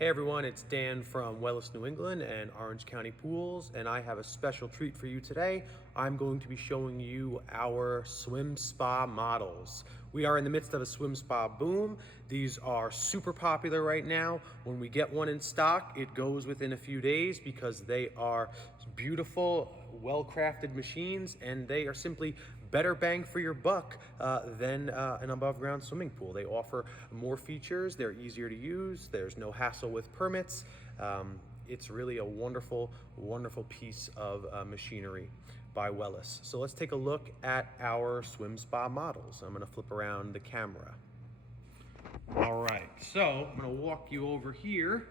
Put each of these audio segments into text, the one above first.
Hey everyone, it's Dan from Wellis, New England and Orange County Pools, and I have a special treat for you today. I'm going to be showing you our swim spa models. We are in the midst of a swim spa boom. These are super popular right now. When we get one in stock, it goes within a few days because they are beautiful, well-crafted machines, and they are simply better bang for your buck than an above ground swimming pool. They offer more features, they're easier to use, there's no hassle with permits. It's really a wonderful, wonderful piece of machinery by Wellis. So let's take a look at our swim spa models. I'm gonna flip around the camera. All right, so I'm gonna walk you over here.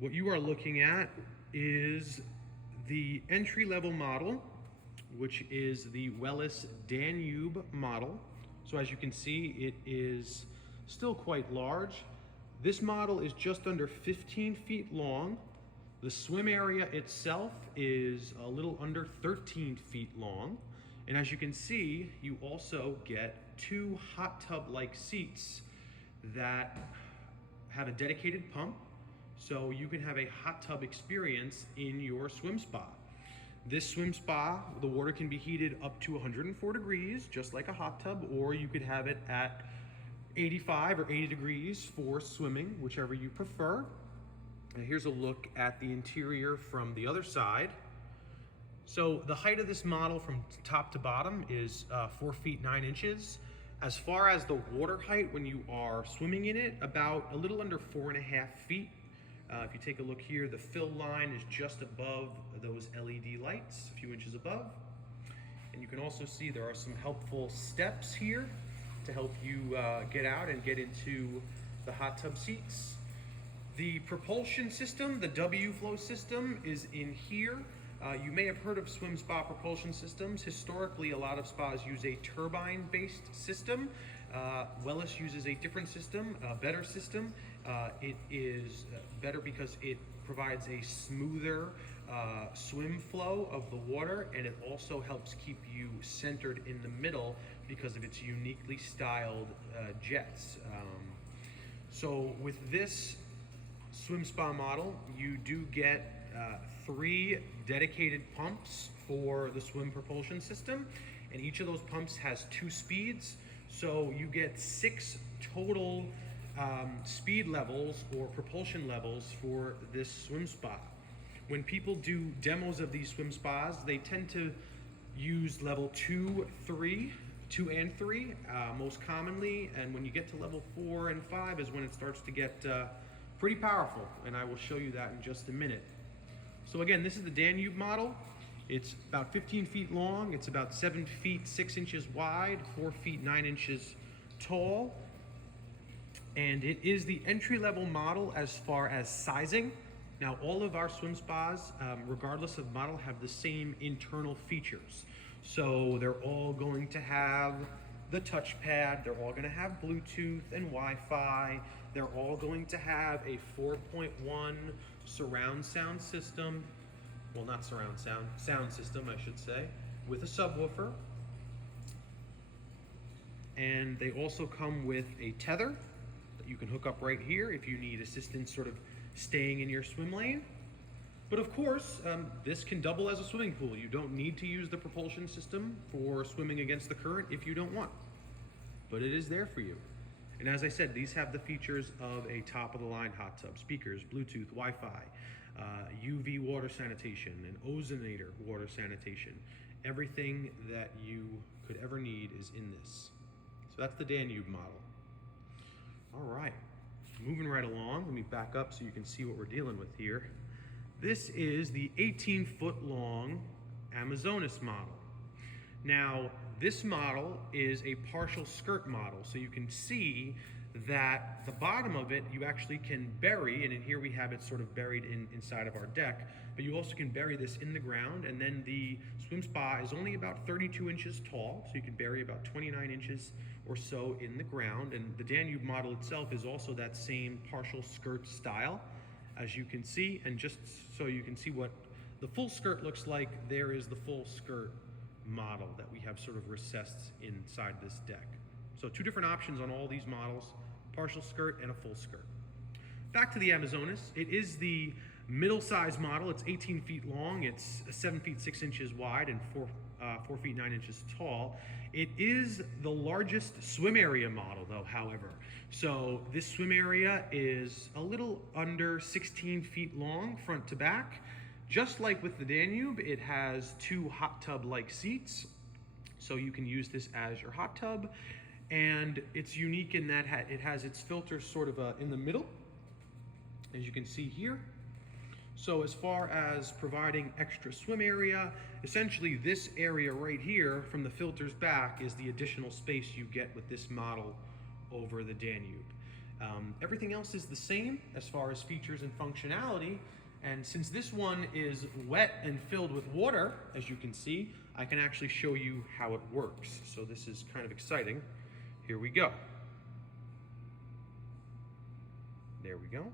What you are looking at is the entry-level model, which is the Wellis Danube model. So as you can see, it is still quite large. This model is just under 15 feet long. The swim area itself is a little under 13 feet long. And as you can see, you also get two hot tub-like seats that have a dedicated pump, so you can have a hot tub experience in your swim spa. This swim spa, the water can be heated up to 104 degrees, just like a hot tub, or you could have it at 85 or 80 degrees for swimming, whichever you prefer. And here's a look at the interior from the other side. So the height of this model from top to bottom is 4 feet 9 inches. As far as the water height when you are swimming in it, about a little under 4.5 feet. If you take a look here, the fill line is just above those LED lights, a few inches above. And you can also see there are some helpful steps here to help you get out and get into the hot tub seats. The propulsion system, the W-flow system, is in here. You may have heard of swim spa propulsion systems. Historically, a lot of spas use a turbine-based system. Wellis uses a different system, a better system. It is better because it provides a smoother swim flow of the water, and it also helps keep you centered in the middle because of its uniquely styled jets. So with this swim spa model, you do get 3 dedicated pumps for the swim propulsion system, and each of those pumps has 2 speeds. So you get 6 total speed levels or propulsion levels for this swim spa. When people do demos of these swim spas, they tend to use level 2 and 3 most commonly, and when you get to level 4 and 5 is when it starts to get pretty powerful, and I will show you that in just a minute. So again, this is the Danube model. It's about 15 feet long, it's about 7 feet 6 inches wide, 4 feet 9 inches tall, and it is the entry-level model as far as sizing. Now, all of our swim spas, regardless of model, have the same internal features. So they're all going to have the touchpad, they're all going to have Bluetooth and Wi-Fi, they're all going to have a 4.1 surround sound system, well, not surround sound, sound system I should say, with a subwoofer. And they also come with a tether that you can hook up right here if you need assistance sort of staying in your swim lane. But of course, this can double as a swimming pool. You don't need to use the propulsion system for swimming against the current if you don't want, but it is there for you. And as I said, these have the features of a top-of-the-line hot tub, speakers, Bluetooth, Wi-Fi, UV water sanitation, and ozonator water sanitation. Everything that you could ever need is in this. So that's the Danube model. All right, moving right along, let me back up so you can see what we're dealing with here. This is the 18-foot long Amazonas model. Now, this model is a partial skirt model, so you can see that the bottom of it you actually can bury, and in here we have it sort of buried inside of our deck, but you also can bury this in the ground, and then the swim spa is only about 32 inches tall, so you can bury about 29 inches or so in the ground, and the Danube model itself is also that same partial skirt style, as you can see. And just so you can see what the full skirt looks like, there is the full skirt model that we have sort of recessed inside this deck. So 2 different options on all these models, partial skirt and a full skirt. back to the Amazonas. It is the middle-sized model. It's 18 feet long. It's 7 feet 6 inches wide and 4 feet 9 inches tall. It is the largest swim area model, though, however. So this swim area is a little under 16 feet long, front to back. Just like with the Danube, it has 2 hot tub-like seats, so you can use this as your hot tub. And it's unique in that it has its filters sort of in the middle, as you can see here. So as far as providing extra swim area, essentially this area right here from the filters back is the additional space you get with this model over the Danube. Everything else is the same as far as features and functionality. And since this one is wet and filled with water, as you can see, I can actually show you how it works. So this is kind of exciting. Here we go. There we go.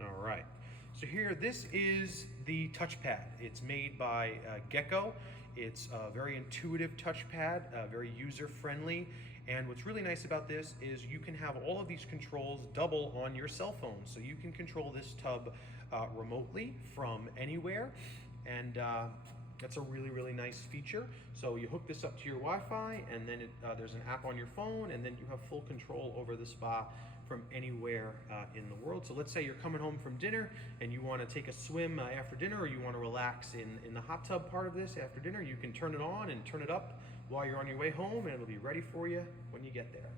All right. So here, this is the touchpad. It's made by Gecko. It's a very intuitive touchpad, very user-friendly. And what's really nice about this is you can have all of these controls double on your cell phone. So you can control this tub remotely from anywhere. And that's a really, really nice feature. So you hook this up to your Wi-Fi, and then there's an app on your phone, and then you have full control over the spa from anywhere in the world. So let's say you're coming home from dinner and you want to take a swim after dinner, or you want to relax in the hot tub part of this after dinner. You can turn it on and turn it up while you're on your way home, and it'll be ready for you when you get there.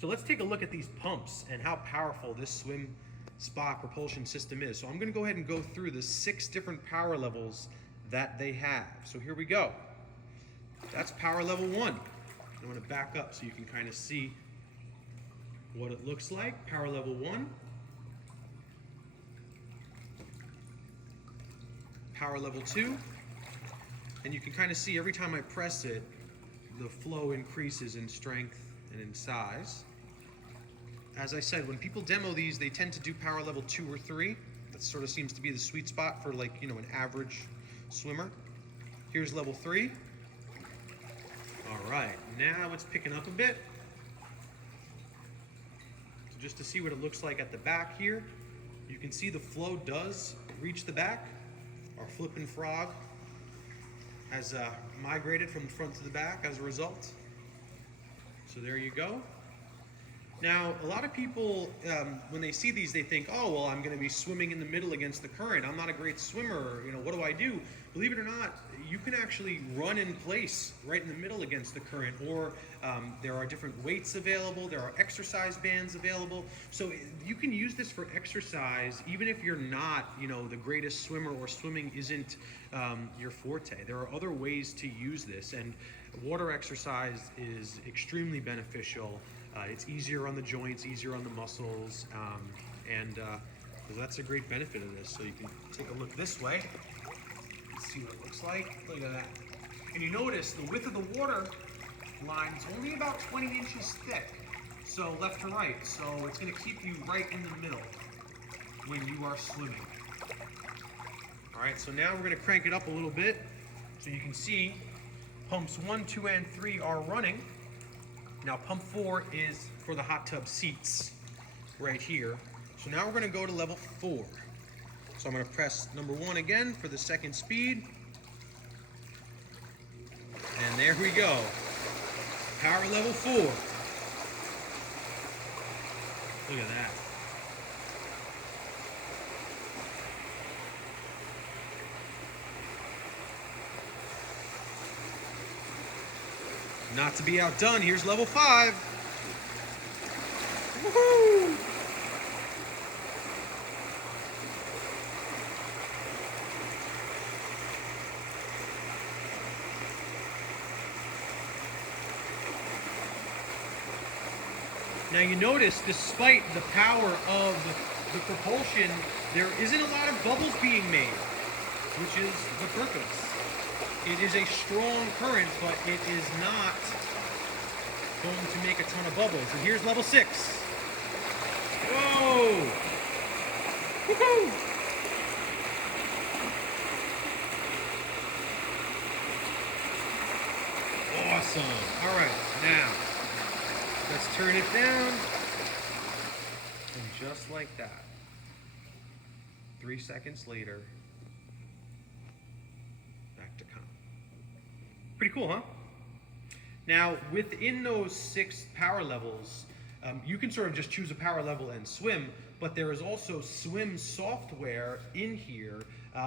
So let's take a look at these pumps and how powerful this swim spa propulsion system is. So I'm going to go ahead and go through the 6 different power levels that they have. So here we go. That's power level 1. I'm going to back up so you can kind of see what it looks like. Power level 1. Power level 2. And you can kind of see every time I press it, the flow increases in strength and in size. As I said, when people demo these, they tend to do power level 2 or 3. That sort of seems to be the sweet spot for, like, an average swimmer. Here's level 3. All right, now it's picking up a bit. So just to see what it looks like at the back here, you can see the flow does reach the back. Our flippin' frog has migrated from the front to the back as a result. So there you go. Now, a lot of people, when they see these, they think, oh, well, I'm going to be swimming in the middle against the current. I'm not a great swimmer. What do I do? Believe it or not, you can actually run in place right in the middle against the current, or there are different weights available. There are exercise bands available. So you can use this for exercise, even if you're not, the greatest swimmer, or swimming isn't your forte. There are other ways to use this, and water exercise is extremely beneficial. It's easier on the joints, easier on the muscles, and that's a great benefit of this. So you can take a look this way, see what it looks like. Look at that. And you notice the width of the water line is only about 20 inches thick, so left to right. So it's going to keep you right in the middle when you are swimming. All right, so now we're going to crank it up a little bit so you can see pumps 1, 2, and 3 are running. Now pump 4 is for the hot tub seats right here. So now we're going to go to level 4. So I'm going to press number 1 again for the second speed. And there we go. Power level 4. Look at that. Not to be outdone, here's level 5. Woohoo! Now you notice, despite the power of the propulsion, there isn't a lot of bubbles being made, which is the purpose. It is a strong current, but it is not going to make a ton of bubbles. And here's level 6. Whoa! Woohoo! Awesome. All right, now let's turn it down. And just like that. 3 seconds later, back to calm. Pretty cool, huh? Now, within those 6 power levels, you can sort of just choose a power level and swim, but there is also swim software in here.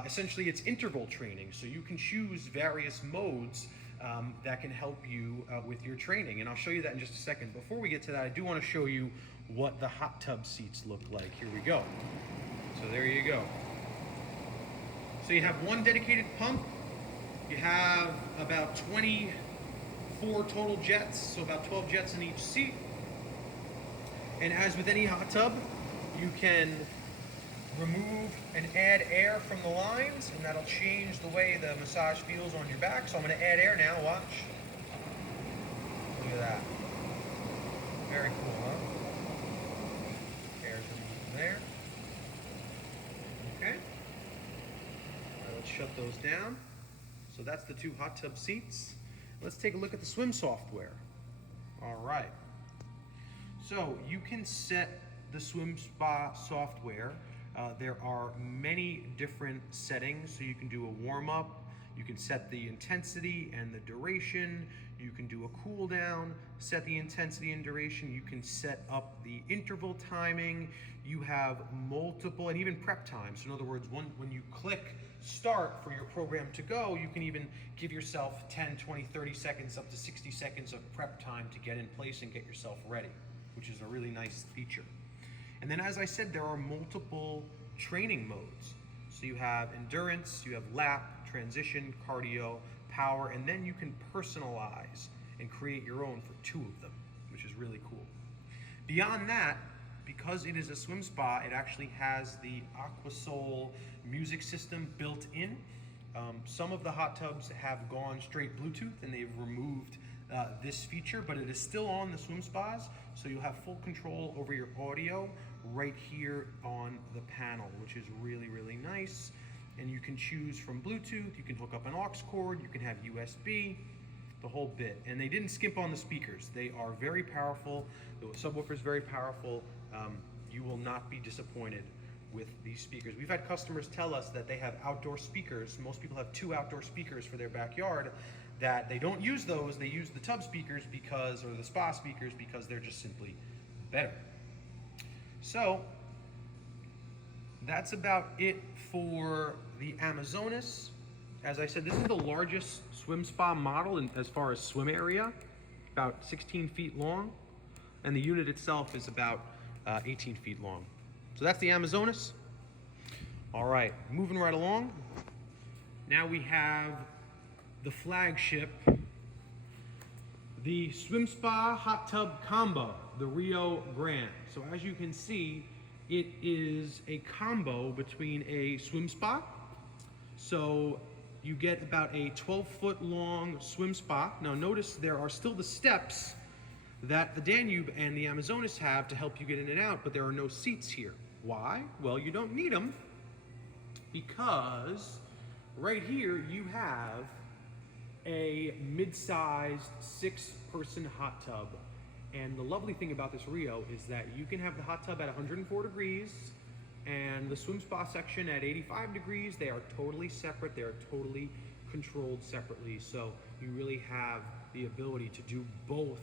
Essentially, it's interval training, so you can choose various modes that can help you with your training, and I'll show you that in just a second. Before we get to that, I do want to show you what the hot tub seats look like. Here we go. So there you go. So you have one dedicated pump. You have about 24 total jets, so about 12 jets in each seat. And as with any hot tub, you can remove and add air from the lines, and that'll change the way the massage feels on your back. So I'm going to add air now, watch. Look at that. Very cool, huh? Air's removed from there. Okay. All right, let's shut those down. So that's the 2 hot tub seats. Let's take a look at the swim software. All right. So you can set the swim spa software. There are many different settings, so you can do a warm-up, you can set the intensity and the duration, you can do a cool down, set the intensity and duration, you can set up the interval timing, you have multiple, and even prep times. So in other words, when you click start for your program to go, you can even give yourself 10, 20, 30 seconds, up to 60 seconds of prep time to get in place and get yourself ready, which is a really nice feature. And then, as I said, there are multiple training modes. So you have endurance, you have lap, transition, cardio, power, and then you can personalize and create your own for 2 of them, which is really cool. Beyond that, because it is a swim spa, it actually has the AquaSoul music system built in. Some of the hot tubs have gone straight Bluetooth and they've removed this feature, but it is still on the swim spas, so you'll have full control over your audio right here on the panel, which is really, really nice. And you can choose from Bluetooth, you can hook up an aux cord, you can have USB, the whole bit. And they didn't skimp on the speakers. They are very powerful. The subwoofer is very powerful. You will not be disappointed with these speakers. We've had customers tell us that they have outdoor speakers. Most people have 2 outdoor speakers for their backyard, that they don't use those, they use the tub speakers because, or the spa speakers, because they're just simply better. So that's about it for the Amazonas. As I said, this is the largest swim spa model as far as swim area, about 16 feet long, and the unit itself is about 18 feet long. So that's the Amazonas. All right, moving right along. Now we have the flagship, the Swim Spa Hot Tub Combo, the Rio Grande. So as you can see, it is a combo between a swim spa. So you get about a 12-foot long swim spa. Now notice there are still the steps that the Danube and the Amazonas have to help you get in and out, but there are no seats here. Why? Well, you don't need them, because right here you have a mid-sized 6-person hot tub. And the lovely thing about this Rio is that you can have the hot tub at 104 degrees and the swim spa section at 85 degrees. They are totally separate. They are totally controlled separately. So you really have the ability to do both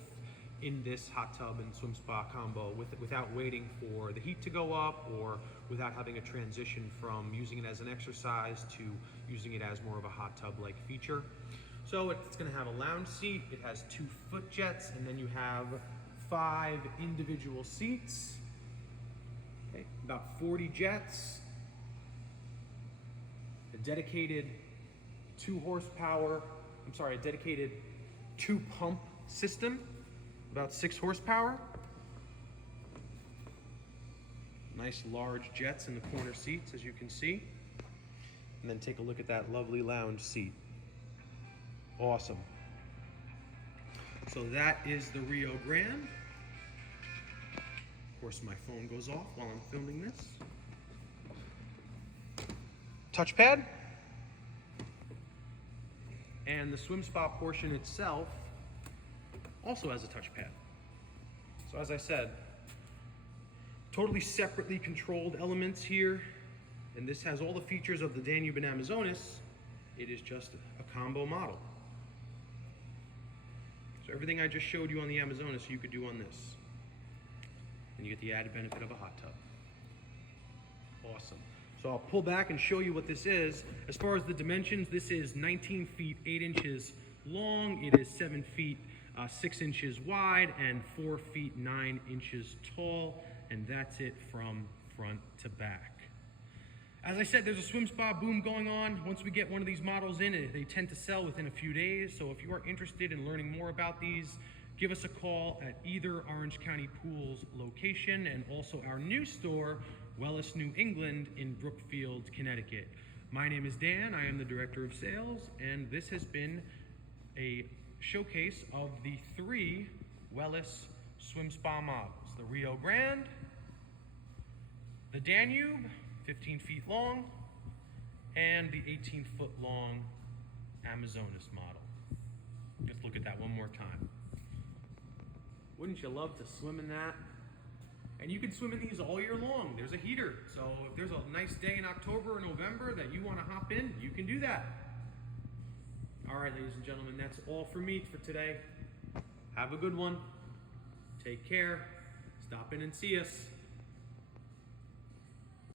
in this hot tub and swim spa combo without waiting for the heat to go up, or without having a transition from using it as an exercise to using it as more of a hot tub like feature. So it's going to have a lounge seat, it has 2 foot jets, and then you have 5 individual seats. Okay, about 40 jets, a dedicated 2 pump system, about 6 horsepower. Nice large jets in the corner seats, as you can see. And then take a look at that lovely lounge seat. Awesome. So that is the Rio Grande. Of course, my phone goes off while I'm filming this. Touchpad. And the swim spa portion itself also has a touchpad. So as I said, totally separately controlled elements here. And this has all the features of the Danube and Amazonas. It is just a combo model. So everything I just showed you on the Amazonas, you could do on this. And you get the added benefit of a hot tub. Awesome. So I'll pull back and show you what this is. As far as the dimensions, this is 19 feet 8 inches long. It is 7 feet 6 inches wide and 4 feet 9 inches tall. And that's it from front to back. As I said, there's a swim spa boom going on. Once we get one of these models in, they tend to sell within a few days. So if you are interested in learning more about these, give us a call at either Orange County Pools location and also our new store, Wellis, New England in Brookfield, Connecticut. My name is Dan. I am the Director of Sales, and this has been a showcase of the 3 Wellis swim spa models. The Rio Grande, the Danube, 15 feet long, and the 18-foot long Amazonas model. Let's look at that one more time. Wouldn't you love to swim in that? And you can swim in these all year long. There's a heater, so if there's a nice day in October or November that you want to hop in, you can do that. All right, ladies and gentlemen, that's all for me for today. Have a good one. Take care. Stop in and see us.